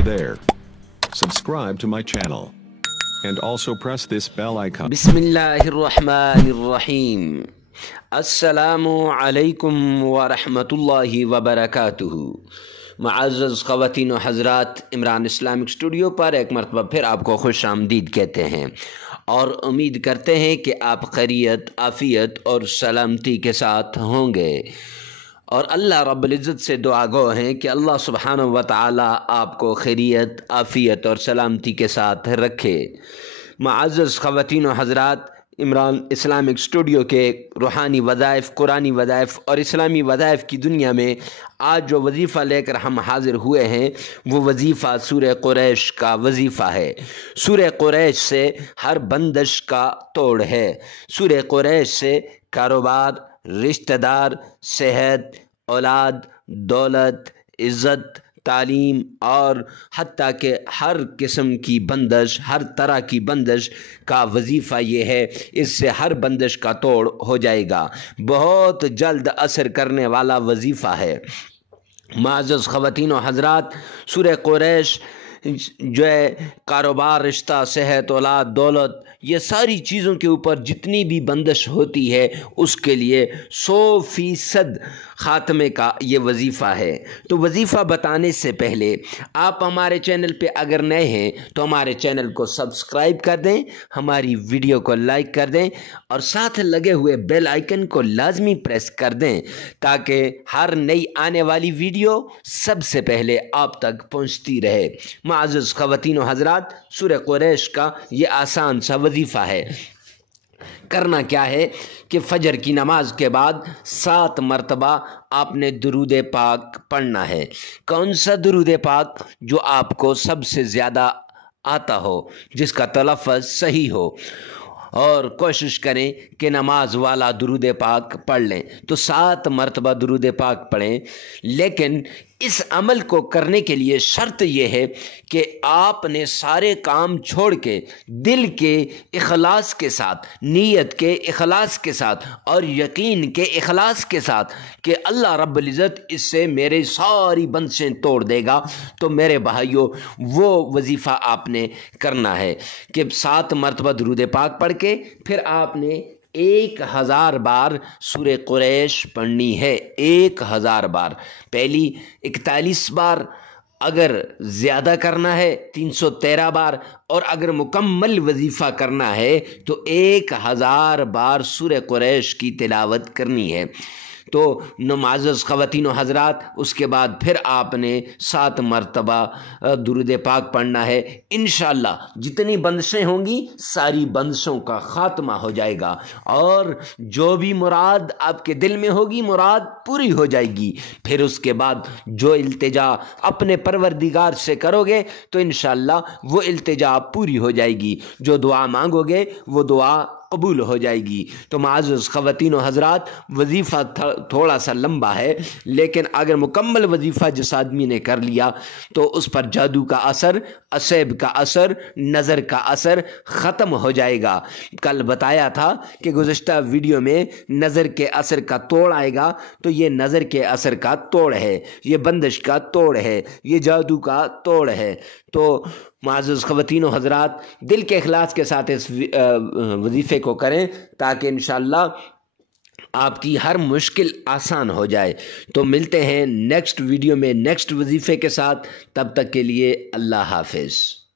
Hey there. Subscribe to my channel. And also press this bell icon. बिस्मिल्लाहिर्रहमानिर्रहीम। अस्सलामु अलैकुम वरहमतुल्लाहि वबरकातुहू। मुअज़्ज़ज़ ख़वातीन व हज़रात, इमरान इस्लामिक स्टूडियो पर एक मरतबा फिर आपको खुश आमदीद कहते हैं और उम्मीद करते हैं कि आप खैरियत, आफ़ियत और सलामती के साथ होंगे। और अल्लाह रब्बुल इज़्ज़त से दुआ गो हैं कि अल्लाह सुब्हानहु व तआला आपको खैरियत, आफ़ियत और सलामती के साथ रखे। मुअज़्ज़ज़ ख़वातीन व हज़रात, इमरान इस्लामिक स्टूडियो के रूहानी वज़ाइफ़, कुरानी वज़ाइफ़ और इस्लामी वज़ाइफ़ की दुनिया में आज जो वजीफ़ा लेकर हम हाज़िर हुए हैं वो वजीफ़ा सूरह कुरैश का वजीफ़ा है। सूरह कुरैश से हर बंदिश का तोड़ है। सूरह कुरैश से कारोबार, रिश्तेदार, सेहत, औलाद, दौलत, इज़्ज़त, तालीम और हत्ता के हर किस्म की बंदिश, हर तरह की बंदिश का वजीफ़ा ये है। इससे हर बंदिश का तोड़ हो जाएगा। बहुत जल्द असर करने वाला वजीफ़ा है। मुअज़्ज़ज़ ख़वातीन व हज़रात, सूरह कुरैश जो है कारोबार, रिश्ता, सेहत, औलाद, दौलत, ये सारी चीज़ों के ऊपर जितनी भी बंदिश होती है उसके लिए 100% ख़ात्मे का ये वजीफ़ा है। तो वजीफ़ा बताने से पहले आप हमारे चैनल पे अगर नए हैं तो हमारे चैनल को सब्सक्राइब कर दें, हमारी वीडियो को लाइक कर दें और साथ लगे हुए बेल आइकन को लाजमी प्रेस कर दें ताकि हर नई आने वाली वीडियो सबसे पहले आप तक पहुंचती रहे। मुअज़्ज़ज़ ख़वातीन व हज़रात, सूरह कुरैश का ये आसान सा वजीफ़ा है। करना क्या है कि फ़जर की नमाज के बाद 7 मरतबा आपने दुरूद पाक पढ़ना है। कौन सा दुरूद पाक? जो आपको सबसे ज़्यादा आता हो, जिसका तलफ़्फ़ुज़ सही हो, और कोशिश करें कि नमाज वाला दुरूद पाक पढ़ लें। तो 7 मरतबा दुरूद पाक पढ़ें। लेकिन इस अमल को करने के लिए शर्त यह है कि आपने सारे काम छोड़ के दिल के इखलास के साथ, नीयत के इखलास के साथ और यकीन के इखलास के साथ कि अल्लाह रब्बुल इज़्ज़त इससे मेरे सारी बंदिशें तोड़ देगा। तो मेरे भाइयों, वो वजीफ़ा आपने करना है कि 7 मरतबा दुरूद पाक पढ़ के फिर आपने 1000 बार सूरह कुरैश पढ़नी है। 1000 बार। पहली 41 बार, अगर ज़्यादा करना है 313 बार, और अगर मुकम्मल वजीफ़ा करना है तो 1000 बार सूरह कुरैश की तिलावत करनी है। तो मुअज़्ज़ज़ ख़वातीन व हज़रात, उसके बाद फिर आपने 7 मरतबा दुरूद पाक पढ़ना है। इंशाअल्लाह जितनी बंदिशें होंगी सारी बंदिशों का ख़ात्मा हो जाएगा और जो भी मुराद आपके दिल में होगी मुराद पूरी हो जाएगी। फिर उसके बाद जो इल्तिजा अपने परवरदिगार से करोगे तो इंशाअल्लाह वो इल्तिजा पूरी हो जाएगी। जो दुआ मांगोगे वो दुआ कबूल हो जाएगी। तो मुअज़्ज़ज़ ख़वातीन व हज़रात, वजीफ़ा थोड़ा सा लंबा है, लेकिन अगर मुकम्मल वजीफ़ा जिस आदमी ने कर लिया तो उस पर जादू का असर, असैब का असर, नज़र का असर ख़त्म हो जाएगा। कल बताया था कि गुज़श्ता वीडियो में नज़र के असर का तोड़ आएगा। तो ये नज़र के असर का तोड़ है, ये बंदिश का तोड़ है, ये जादू का तोड़ है। तो मुअज़्ज़ज़ ख़वातीन व हज़रात, दिल के इखलास के साथ इस वजीफ़े को करें ताकि इंशाअल्लाह आपकी हर मुश्किल आसान हो जाए। तो मिलते हैं नेक्स्ट वीडियो में नेक्स्ट वजीफ़े के साथ। तब तक के लिए अल्लाह हाफ़िज़।